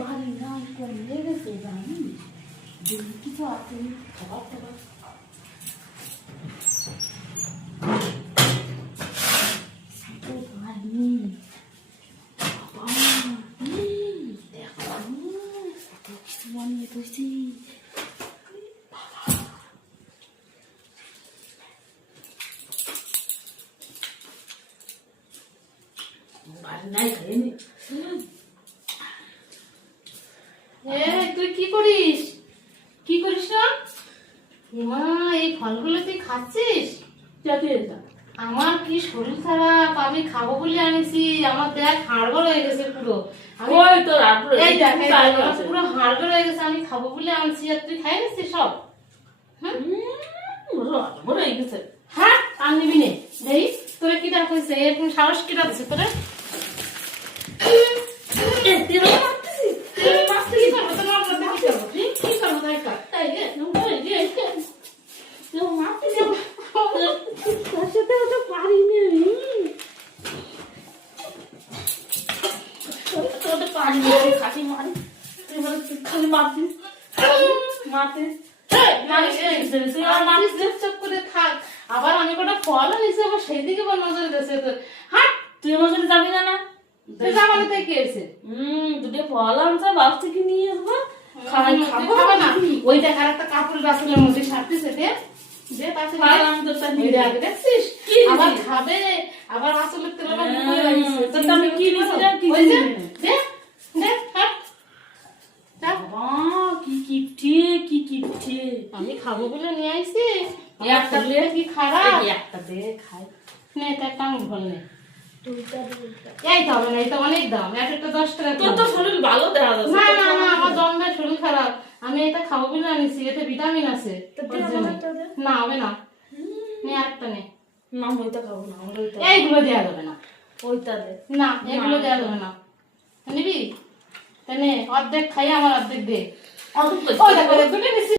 বাড়ি না কমে গেছে জানি কিছু আছে খাবার খাবার তুই কি করিস কি করিস না মা? এই ফলগুলো তুই খাচ্ছিস? আমার কি শরীর খারাপ, আমি খাবো বলে আনিছি। আমার দেখ হাড়গড় হয়ে গেছে পুরো। এই দেখ পুরো হাড়গড় হয়ে গেছে, আমি খাবো বলে আনছি আর তুই খাই নিচ্ছিস সব। হ্যাঁ আর নিবি নে দেই তোরে কি ডাক হয়েছে? এরকম সাহস কি ডাকছে তোরে? আবার আমি কটা ফল নিছে, আবার সেই দিকে নজর দিয়েছে তোর। হাট, তুই আমার সাথে যাবি না? জামানো থেকে এসে দুটো ফল আনছে বাস থেকে নিয়ে আসবো, খাবো না। ওই দেখ আর একটা কাপড় রাসেলের মধ্যে সারতেছে দে দে তাতে দেখছিস আবার খাবে, আবার আসলের তেল আমি কি দে দে আমি খাবো বলে নিয়ে আইছি। একটা কি খারাপ? একটা দে খাই। নে এটা একটা আমি ভুল নেই। এই তো হবে না, এটা অনেক দাম, একটা 10 টাকা। তোর তো শরীর ভালো দেখা যাচ্ছে। না না না, আমার জন্মের শরীর খারাপ, আমি এটা খাবো বলে আনিছি, এতে ভিটামিন আছে। না হবে না, নে আরেকটা নে। না ওইটা খাবো না, এইগুলো দেওয়া যাবে না, ওইটা দে না এগুলো দেওয়া যাবে না। নিবি? তা নে, অর্ধেক খাই আমার অর্ধেক দে। ওই দেখো দুটো নিচ্ছি।